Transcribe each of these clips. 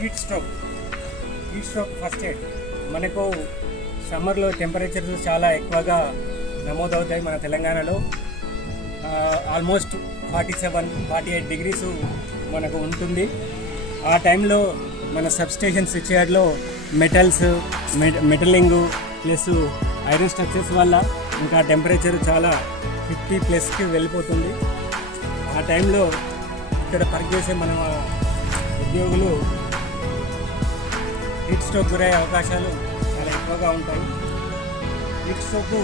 Heat stroke first aid. మనకు సమ్మర్లో temperature చాలా ఎక్కువగా నమోదవుతాయి మన తెలంగాణలో. ఆల్మోస్ట్ 47-48 డిగ్రీస్ మనకు ఉంటుంది. ఆ టైంలో మన సబ్స్టేషన్ స్విచ్ యార్డ్లో మెటలింగ్ ప్లస్ ఐరన్ స్ట్రక్చర్స్ వల్ల ఇంకా టెంపరేచర్ చాలా 50+కి వెళ్ళిపోతుంది. ఆ టైంలో ఇక్కడ పనిచేసే మన ఉద్యోగులు హీట్ స్ట్రోక్ గురయ్యే అవకాశాలు చాలా ఎక్కువగా ఉంటాయి. హీట్ స్ట్రోక్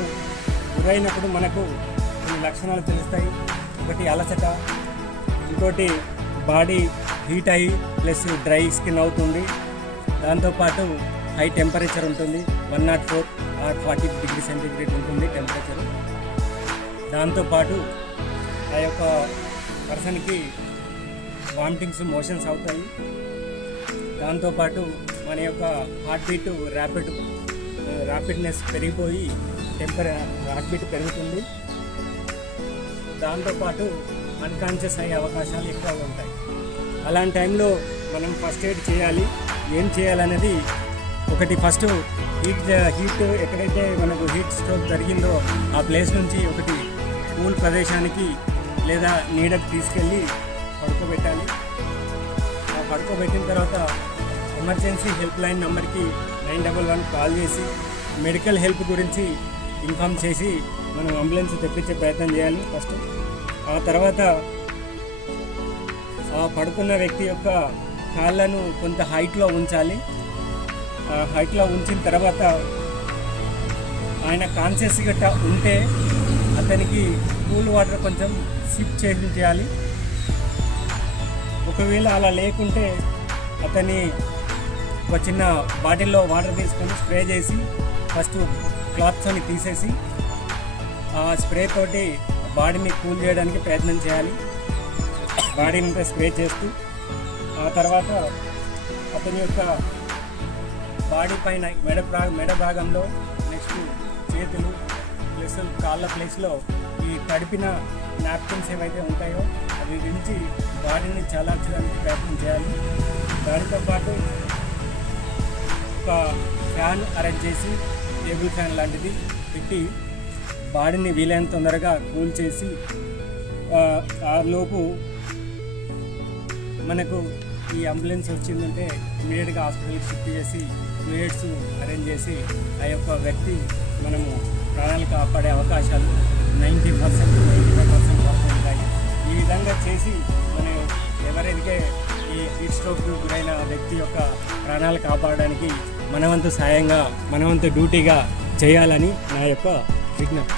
గురైనప్పుడు మనకు కొన్ని లక్షణాలు తెలుస్తాయి. ఒకటి అలసట, ఇంకోటి బాడీ హీట్ అయ్యి ప్లస్ డ్రై స్కిన్ అవుతుంది. దాంతోపాటు హై టెంపరేచర్ ఉంటుంది, 104 or 40 డిగ్రీ సెంటీగ్రేడ్ ఉంటుంది టెంపరేచర్. దాంతోపాటు ఆ యొక్క పర్సన్కి వామిటింగ్స్, మోషన్స్ అవుతాయి. దాంతోపాటు మన యొక్క హార్ట్ బీట్ ర్యాపిడ్నెస్ పెరిగిపోయి హార్ట్ బీట్ పెరుగుతుంది. దాంతోపాటు అన్కాన్షియస్ అయ్యే అవకాశాలు ఎక్కువగా ఉంటాయి. అలాంటి టైంలో మనం ఫస్ట్ ఎయిడ్ చేయాలి. ఏం చేయాలనేది ఒకటి, ఫస్ట్ హీట్ ఎక్కడైతే మనకు హీట్ స్ట్రోక్ జరిగిందో ఆ ప్లేస్ నుంచి ఒకటి కూల్ ప్రదేశానికి లేదా నీడకు తీసుకెళ్ళి పడుకోబెట్టాలి. ఆ పడుకోబెట్టిన తర్వాత ఎమర్జెన్సీ హెల్ప్ లైన్ నెంబర్కి 911 కాల్ చేసి మెడికల్ హెల్ప్ గురించి ఇన్ఫామ్ చేసి మనం అంబులెన్స్ తెప్పించే ప్రయత్నం చేయాలి ఫస్ట్. ఆ తర్వాత ఆ పడుకున్న వ్యక్తి యొక్క కాళ్ళను కొంత హైట్లో ఉంచాలి. హైట్లో ఉంచిన తర్వాత ఆయన కాన్షియస్ గట్ట ఉంటే అతనికి కూల్ వాటర్ కొంచెం సిప్ చేయాలి. ఒకవేళ అలా లేకుంటే అతన్ని ఒక చిన్న బాటిల్లో వాటర్ తీసుకొని స్ప్రే చేసి ఫస్ట్ క్లాత్స్ అని తీసేసి ఆ స్ప్రే తోటి బాడీని కూల్ చేయడానికి ప్రయత్నం చేయాలి. బాడీని స్ప్రే చేస్తూ ఆ తర్వాత అతని యొక్క బాడీ పైన మెడ భాగంలో, నెక్స్ట్ చేతులు ప్లస్ కాళ్ళ ప్లేస్లో ఈ తడిపిన నాప్కిన్స్ ఏవైతే ఉంటాయో అవి విడిచి బాడీని చల్లార్చడానికి ప్రయత్నం చేయాలి. దానితో పాటు ఒక ఫ్యాన్ అరేంజ్ చేసి, టేబుల్ ఫ్యాన్ లాంటిది పెట్టి బాడీని వీలైనంత తొందరగా కూల్ చేసి ఆ లోపు మనకు ఈ అంబులెన్స్ వచ్చిందంటే ఇమీడియట్గా హాస్పిటల్కి షిఫ్ట్ చేసి ఫ్లూయిడ్స్ అరేంజ్ చేసి ఆ యొక్క వ్యక్తి మనము ప్రాణాలు కాపాడే అవకాశాలు 90%-95% వరకు ఉంటాయి. ఈ విధంగా చేసి మనం ఎవరైతే ఈ హీట్ స్ట్రోక్ గురైన వ్యక్తి యొక్క ప్రాణాలు కాపాడడానికి మనవంతు సాయంగా, మనవంతు డ్యూటీగా చేయాలని నా యొక్క విజ్ఞప్తి.